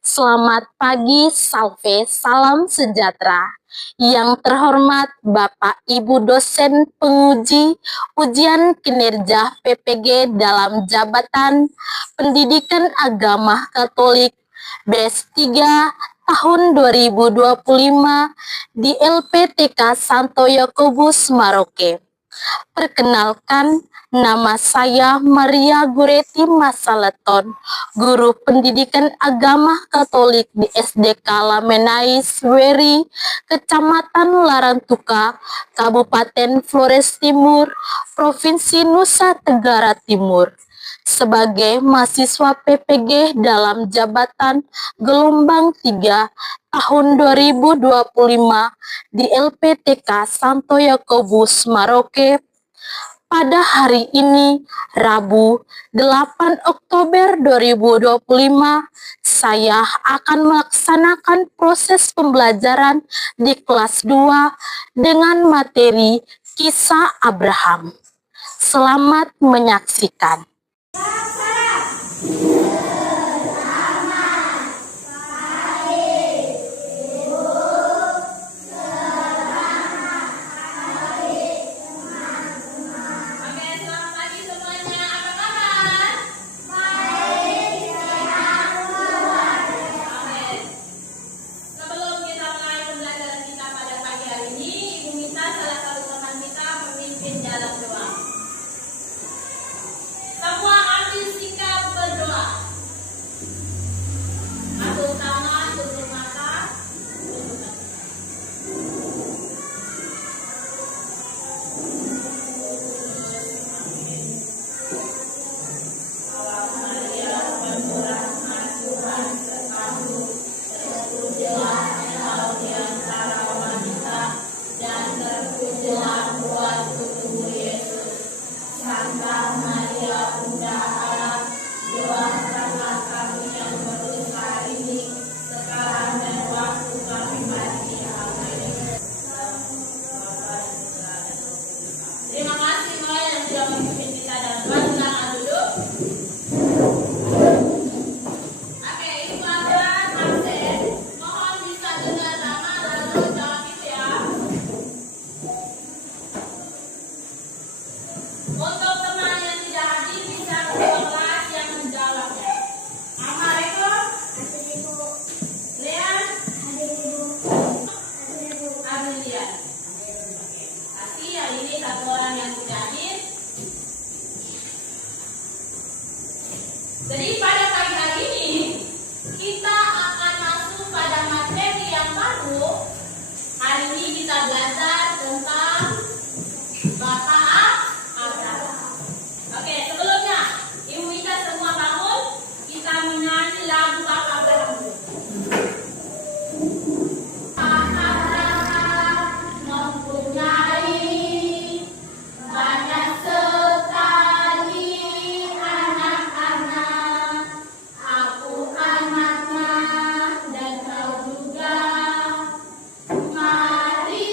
Selamat pagi, salve, salam sejahtera. Yang terhormat Bapak Ibu dosen penguji ujian kinerja PPG dalam jabatan Pendidikan Agama Katolik BES 3 tahun 2025 di LPTK Santo Yakobus Maroke. Perkenalkan, nama saya Maria Gureti Masaleton, guru pendidikan agama Katolik di SDK Lamenais Weri, Kecamatan Larantuka, Kabupaten Flores Timur, Provinsi Nusa Tenggara Timur. Sebagai mahasiswa PPG dalam jabatan gelombang 3 tahun 2025 di LPTK Santo Yakobus Maroke, pada hari ini, Rabu 8 Oktober 2025, saya akan melaksanakan proses pembelajaran di kelas 2 dengan materi Kisah Abraham. Selamat menyaksikan. Jadi pada pagi hari ini kita akan masuk pada materi yang baru. Hari ini kita belajar tentang Bapak Abraham. Oke, sebelumnya Ibu Ika semua bangun, kita menyanyi lagu Bapak Abraham dulu. Mari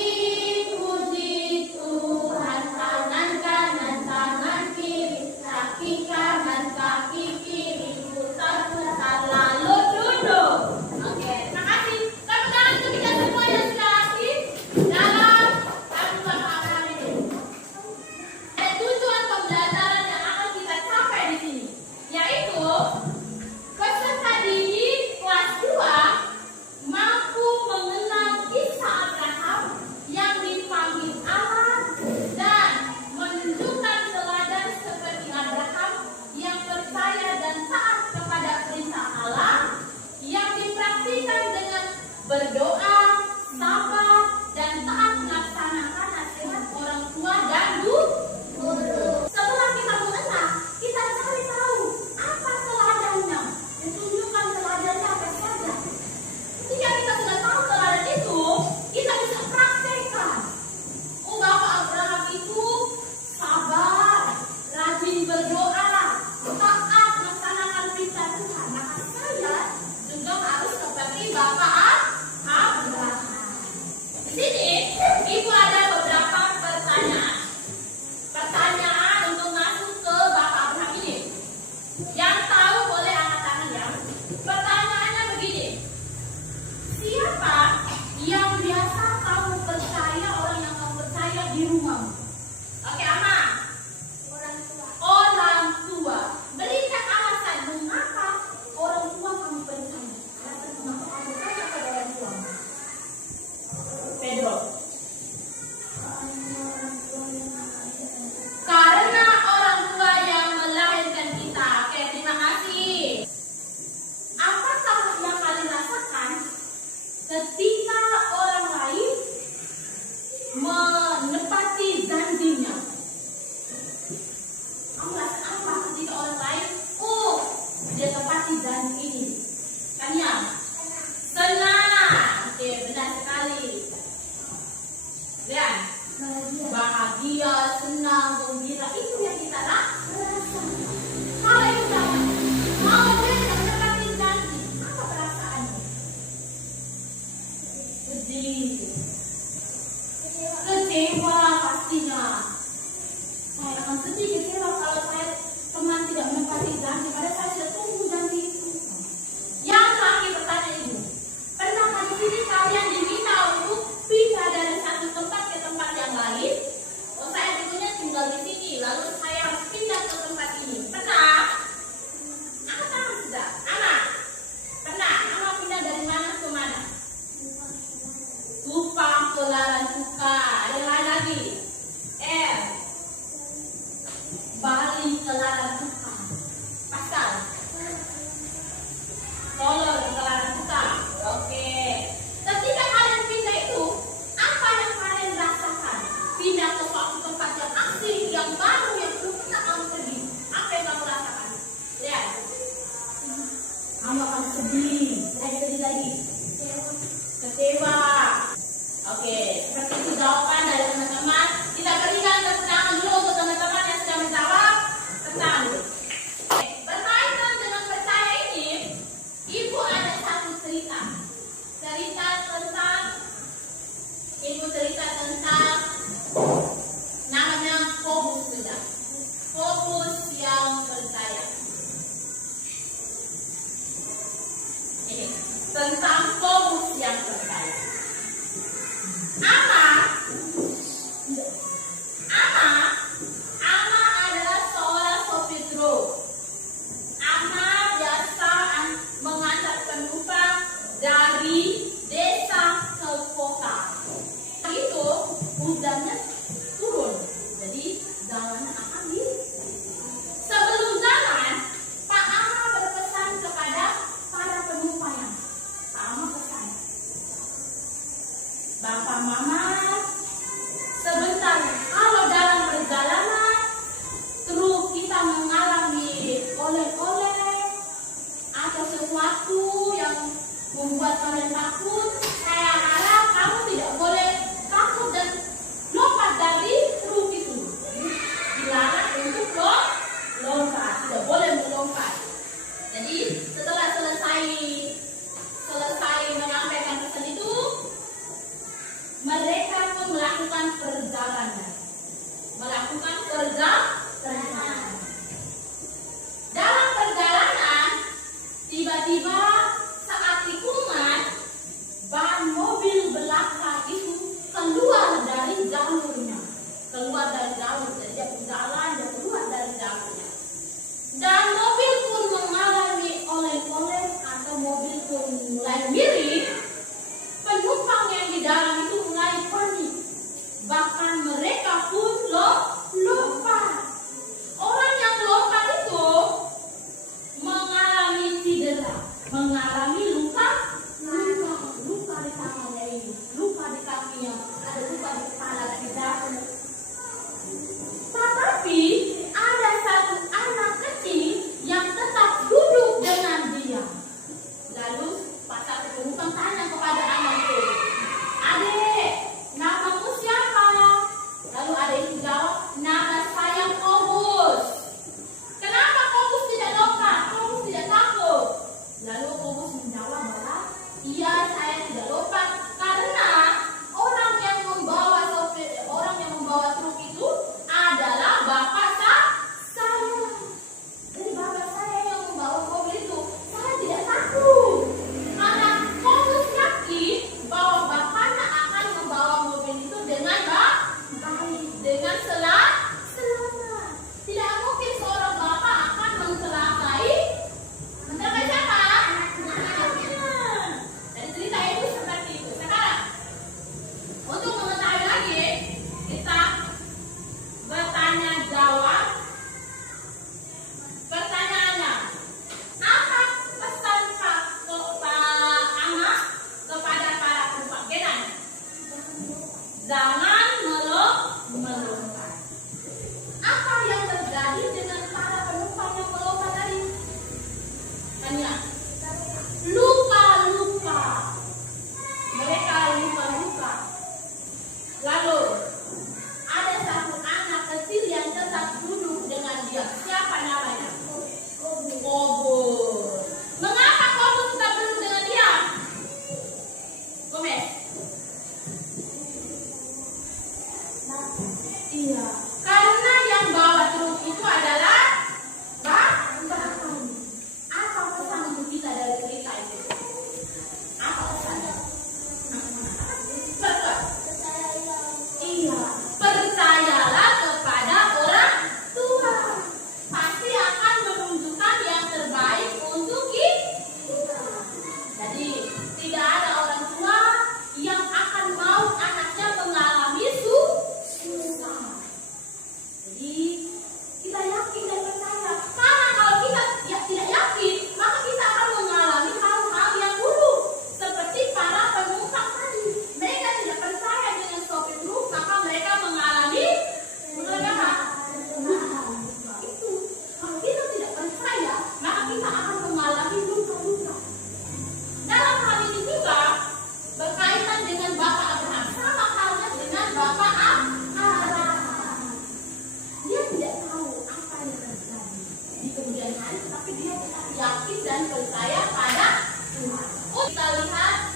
kemudian hari, tapi dia tetap yakin dan percaya pada Tuhan. Kita lihat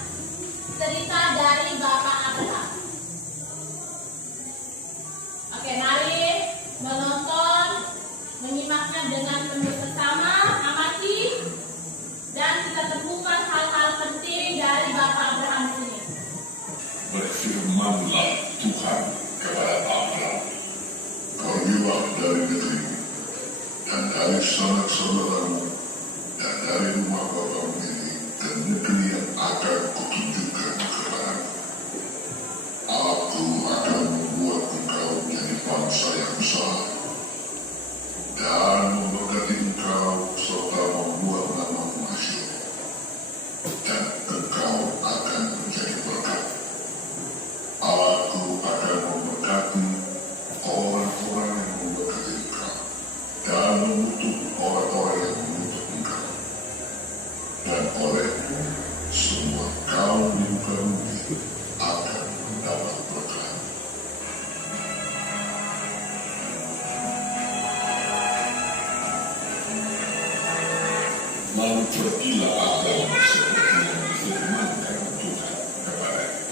cerita dari Bapak Abraham. Oke, mari menonton, menyimaknya dengan penuh bersama, amati, dan kita temukan hal-hal penting dari Bapak Abraham di sini. Berfirmanlah Tuhan kepada Abraham, pergilah dari negerimu dan dari sanak saudaramu dan dari rumah bapamu ini ke negeri yang akan kutunjukkan kepadamu. Aku akan membuat engkau menjadi bangsa yang besar dan memberkati engkau serta membuat namamu masyhur, dan engkau akan menjadi berkat. Aku akan memberkati orang-orang yang memberkati engkau dan mengutuk orang-orang yang mengutuk engkau. Dan olehmu semua kaum di muka bumi akan mendapat berkat. Lalu pergilah Abraham seperti yang difirmankan Tuhan kepadanya.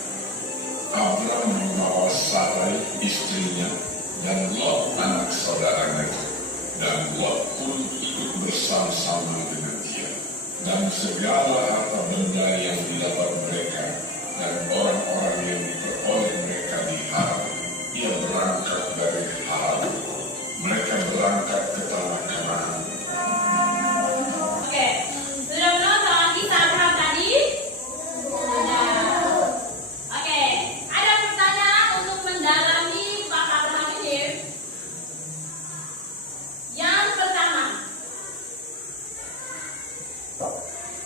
Abraham membawa Sarai istrinya dan Lot anak saudaranya, dan Lot pun ikut bersama-sama dengan dia, dan segala harta benda yang didapat mereka dan orang-orang yang diperoleh mereka di Haran. Ia berangkat dari Haran. Mereka berangkat ke tanah Kanaan. Oke, sudah menonton kisah Abraham tadi? Oke, ada pertanyaan untuk mendalami Bapak Abraham ini. Yang pertama,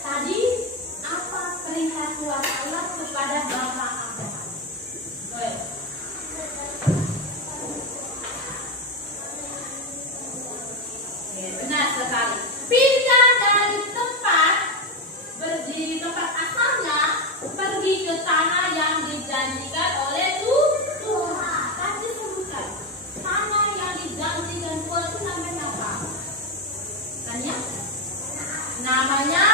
tadi apa perintah Tuhan Allah kepada Bapak Abraham? Baik. Oke, benar sekali. Pindah dari tempat berdiri tempat asalnya, pergi ke tanah yang dijanjikan oleh Tuhan. Tadi sebutkan tanah yang dijanjikan Tuhan itu namanya apa? Tanya? Namanya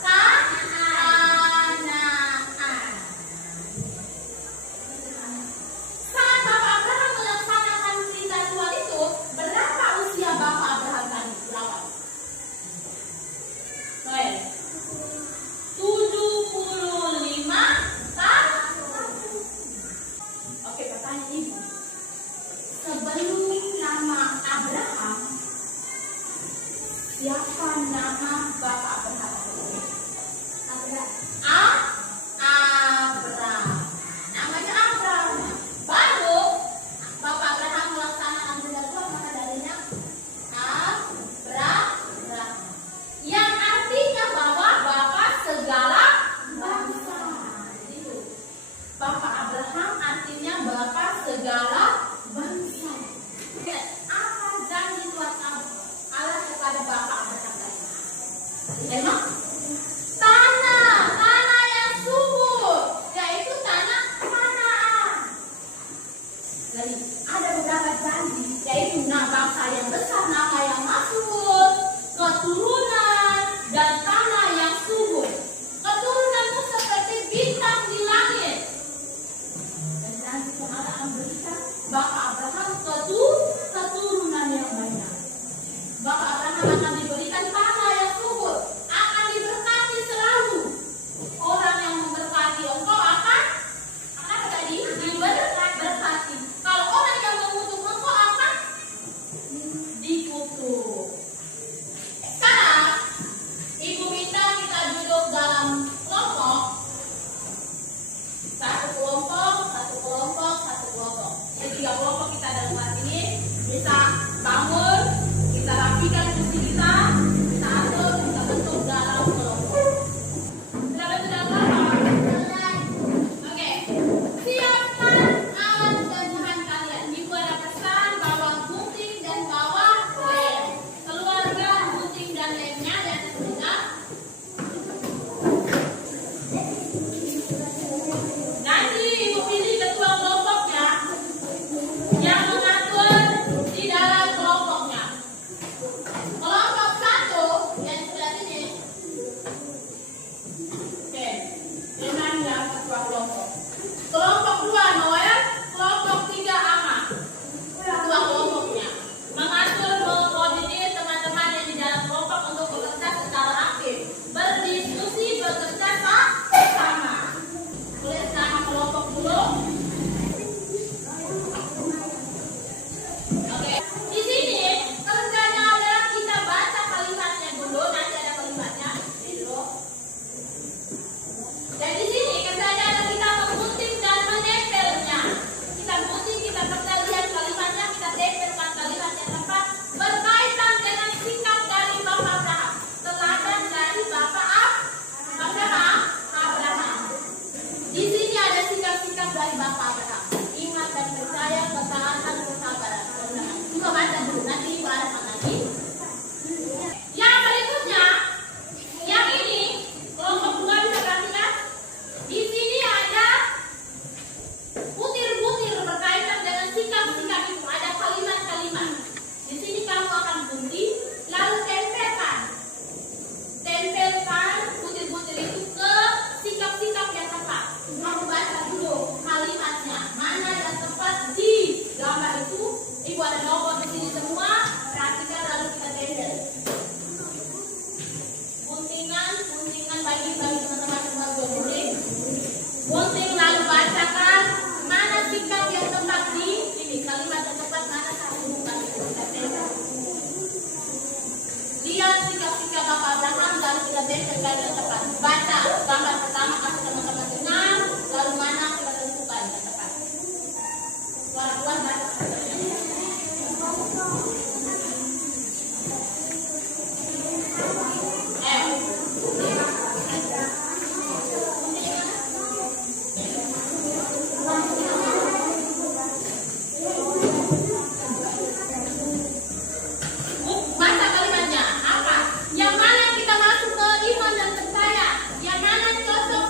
Kanaan. Saat Bapak Abraham melaksanakan perintah Tuhan itu, berapa usia Bapak Abraham tadi? Berapa? Baik. 75 tahun. Oke, pertanyaan ibu. Sebelum nama Abraham, siapa nama Bapak Abraham? Abraham. Namanya Abraham. Baru Bapak Abraham melaksanakan perintah Tuhan, maka darinya Abraham. Yang artinya bahwa Bapak segala bangsa. Itu. Bapak Abraham artinya Bapak segala bangsa. Apa janji Tuhan Allah kepada Bapak Abraham tadi? Emang tanah yang subur, yaitu tanah Kanaan. Jadi ada beberapa janji, yaitu bangsa yang besar, nama yang makmur, keturunan, dan tanah yang subur. Keturunan itu seperti bintang di langit. Dan nanti Tuhan akan berikan Bapak Abraham keturunan yang banyak. Bapak Abraham akan diberikan tanah yang subur, akan diberkati selalu. Orang yang memberkati engkau akan tadi diberkati. Kalau orang yang mengutuk engkau akan dikutuk. Sekarang ibu minta kita duduk dalam kelompok. Satu kelompok. Jadi 3 kelompok kita dalam saat ini bisa bangun, kita rapikan kursi kita. ketika Bapak Abraham dan sudah tentukan yang tepat. Baca gambar pertama, kasih teman-teman dengar, lalu mana kita tentukan yang tepat. Suara kuat baca. Baca kalimatnya apa? Yang mana kita masuk ke iman dan percaya? Yang mana cocok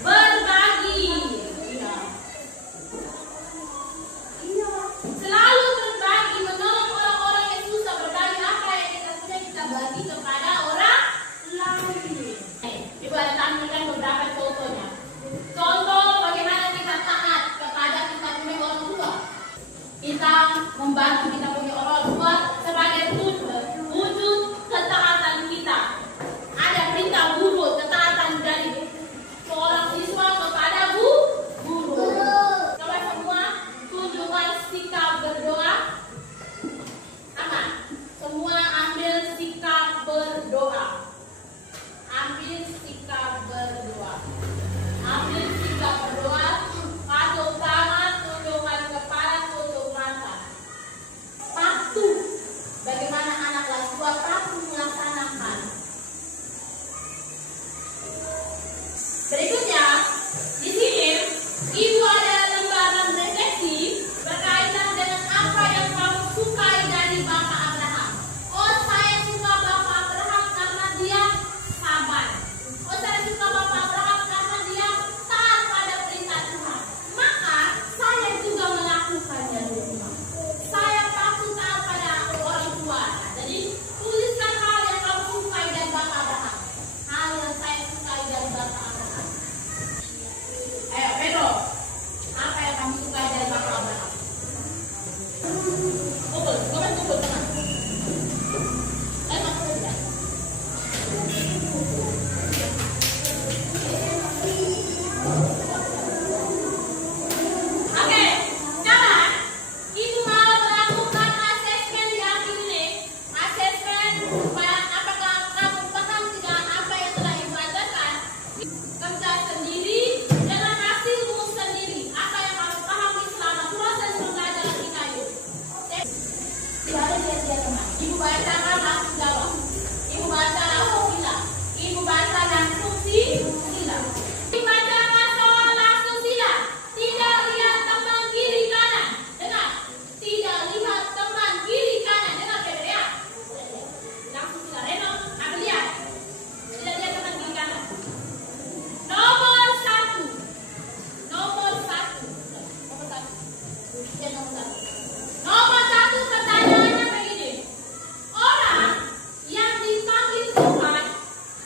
Berbagi. Iya. Selalu berbagi, menolong orang-orang yang susah, berbagi apa yang kita punya kita bagi kepada orang lain. Ibu ada tampilkan beberapa contohnya. Contoh bagaimana kita taat kepada kita punya orang tua. Kita membantu kita punya orang tua sebagai wujud ketaatan kita. Ada perintah guru, ketaatan dari seorang siswa kepada guru. Coba semua tunjukkan sikap berdoa. Apa? Semua ambil sikap berdoa. Ambil sikap berdoa. Ambil sikap berdoa. Patung tangan, tundukkan kepala, tutup mata. Patuh. Bagaimana anak kelas 2 patuh melaksanakan. Berikutnya, di sini ibu ada lembaran refleksi berkaitan dengan apa yang kamu sukai dari Bapak Abraham. Oh, saya suka Bapak Abraham karena dia sabar. Oh, saya suka Bapak Abraham karena dia taat pada perintah Tuhan. Maka saya juga melakukannya di rumah. Saya patuh taat pada orang tua. Jadi tuliskan hal yang kamu sukai dari Bapak Abraham. Hal yang saya sukai dari Bapak Abraham. Ayo, Pedro. Apa yang kamu sukai dari Bapak Abraham? Kumpul, kumpul teman. Masuk tidak? Oke, sekarang ibu mau melakukan asesmen di akhir ini. Asesmen supaya apakah kamu paham dengan apa yang telah ibu ajarkan. Kerja sendiri dengan hasilmu sendiri. Apa yang kamu pahami selama proses pembelajaran kita itu. Tidak ada dia teman. Ibu bacakan langsung jawab. Ibu baca langsung sila. Ibu baca langsung sila. Ibu bacakan soal langsung sila. Tidak lihat teman kiri kanan. Dengar. Tidak lihat teman kiri kanan. Dengar Pedro ya. Langsung sila. Reno, ambil lihat. Tidak lihat teman kiri kanan. Nomor 1. Nomor 1. Nomor 1. Lihat nomor 1. Nomor 1 pertanyaannya begini. Orang yang dipanggil Tuhan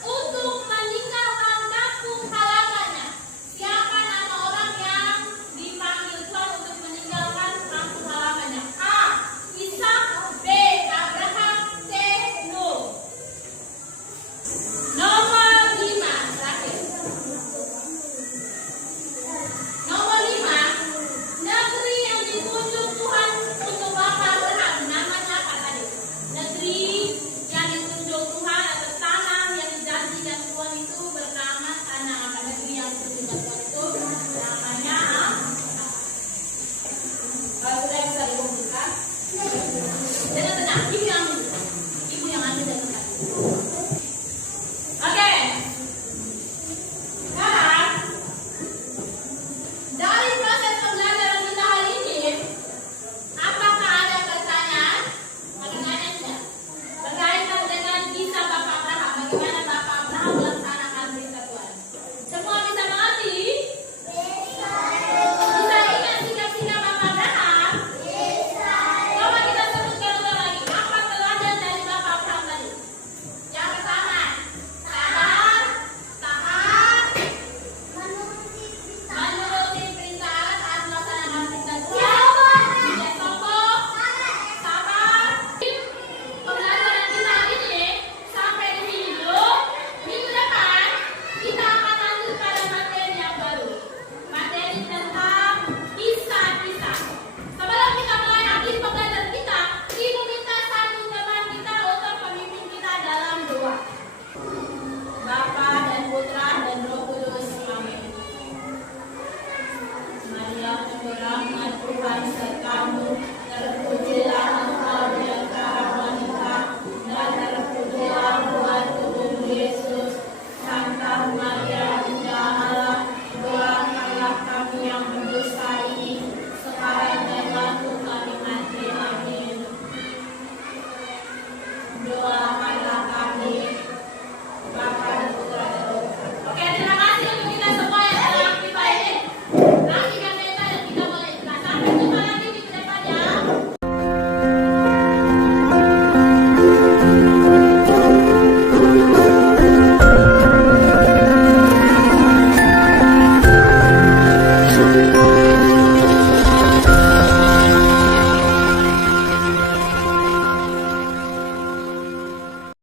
untuk meninggalkan kampung halamannya. Siapa nama orang yang dipanggil Tuhan untuk meninggalkan kampung halamannya? A. Ishak. B. Abraham. C. Nuh. Nomor 5. Terakhir. Nomor 5. Negeri yang ditunjuk Tuhan untuk Bapak Abraham. Namanya apa tadi? Negeri yang ditunjuk Tuhan atau tanah yang dijanjikan Tuhan itu bernama tanah apa? Negeri yang ditunjuk Tuhan itu namanya apa? Kalau sudah bisa dikumpulkan. Dengan tenang, ibu yang ambil. Ibu yang ambil dan tenang. Oke. Sekarang dari proses pembelajaran kita hari ini, apakah ada pertanyaan? Pertanyaan tidak? Berkaitan dengan kisah Bapak Abraham, bagaimana Bapak Abraham melaksanakan perintah Tuhan. Semua bisa mengerti? Bisa ingat sikap-sikap Bapak Abraham? Coba kita sebutkan ulang lagi. Apa teladan dari Bapak Abraham tadi? Yang pertama, sabar, taat, menuruti perintah Allah saat melaksanakan perintah Tuhan. Tidak sombong, sabar. Pembelajaran kita hari ini sampai di sini dulu. Minggu depan kita akan lanjut pada materi yang baru. Materi tentang kisah-kisah. Sebelum kita mulai akhir pembelajaran kita, ibu minta satu teman kita untuk pemimpin kita dalam doa. Bapa dan Putra dan Roh Kudus. Amin. Maria penuh rahmat Tuhan sertamu, terpujilah engkau di antara wanita, dan terpujilah buah tubuhmu Yesus. Santa Maria Bunda Allah, doakanlah kami yang berdosa ini, sekarang dan waktu kami mati. Amin. Doa